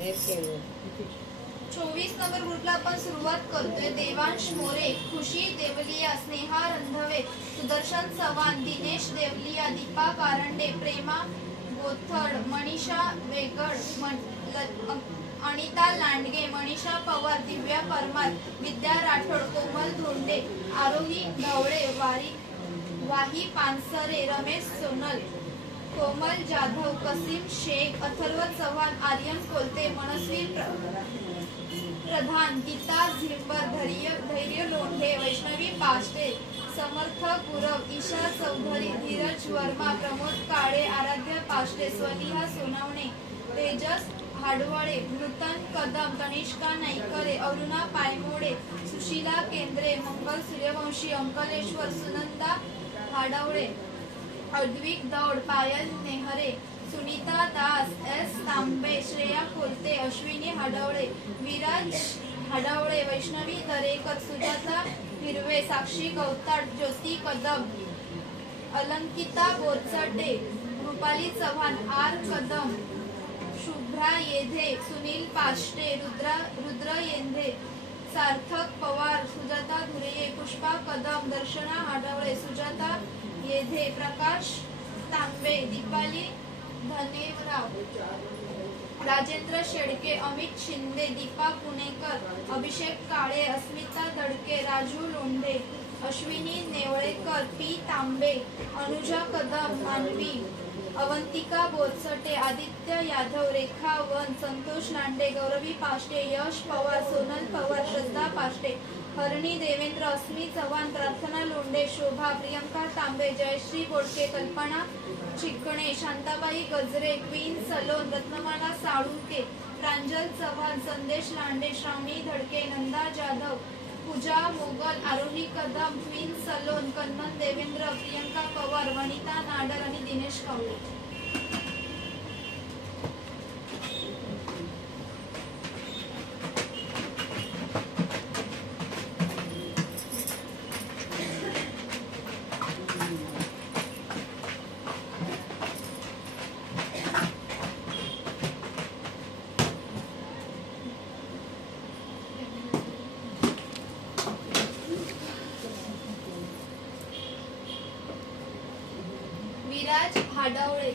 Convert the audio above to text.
24 number ग्रुपला आपण सुरुवात करतोय. देवांश मोरे, खुशी देवलिया, स्नेहा रंधवे, सुदर्शन चव्हाण, दिनेश देवलिया, दीपा कारंडे, प्रेमा गोथड, मनीषा वेगड, अनिता लांडगे, मनीषा पवार, दिव्या परमार, विद्या राठोड, कोमल धोंडे, आरोही ढवळे, वाही पानसरे, रमेश सोनल, कोमल जाधव, कसीम शेख, अथर्व चव्हाण, आर्यन कोलते, मनस्वी प्रधान, गीता झिंबर, धैर्य लोंढे, वैष्णवी पाष्टे, समर्थ गुरव, ईशा चौधरी, धीरज वर्मा, प्रमोद काळे, आराध्य पाष्टे, स्वलिहा सोनवणे, तेजस हाडवळे, नूतन कदम, तनिष्का नाईकरे, अरुणा पायमोडे, सुशीला केंद्रे, मंगल सूर्यवंशी, अंकलेश्वर, सुनंदा हाडवळे, अद्विक दौड, पायल नेहरे, सुनीता दास, एस तांबे, श्रेया कोलते, अश्विनी हाडवळे, विराज हाडवळे, वैष्णवी दरेकर, सुजाता हिरवे, साक्षी गौताड, ज्योती कदम, अलंकिता बोरचडे, रुपाली चव्हाण, आर कदम, शुभ्रा येधे, सुनील पाष्टे, रुद्र येंधे, सार्थक पवार, सुजाता धुरे, पुष्पा कदम, दर्शना हाडवळे, सुजाता येधे, प्रकाश तांबे, दीपाली धनेवराव, राजेंद्र शेडके, अमित शिंदे, दीपा पुणेकर, अभिषेक काळे, अस्मिता दडके, राजू लोंढे, अश्विनी नेवळेकर, पी तांबे, अनुजा कदम, मानवी, अवंतिका बोरचटे, आदित्य यादव, रेखा वन, संतोष लांडे, गौरवी पाष्टे, यश पवार, सोनल पवार, श्रद्धा पाष्टे, हरणी देवेंद्र, अस्मी चव्हाण, प्रार्थना लोंढे, शोभा, प्रियंका तांबे, जयश्री बोडके, कल्पना चिकणे, शांताबाई गजरे, क्वीन सलोन, रत्नमाला साळुंके, प्रांजल चव्हाण, संदेश लांडे, श्रावणी धडके, नंदा जाधव, पूजा मोगल, आरोही कदम, क्वीन सलोन, कन्नन देवेंद्र, प्रियंका पवार, वनिता नाडर आणि दिनेश कवळे. विराज हाडवळे,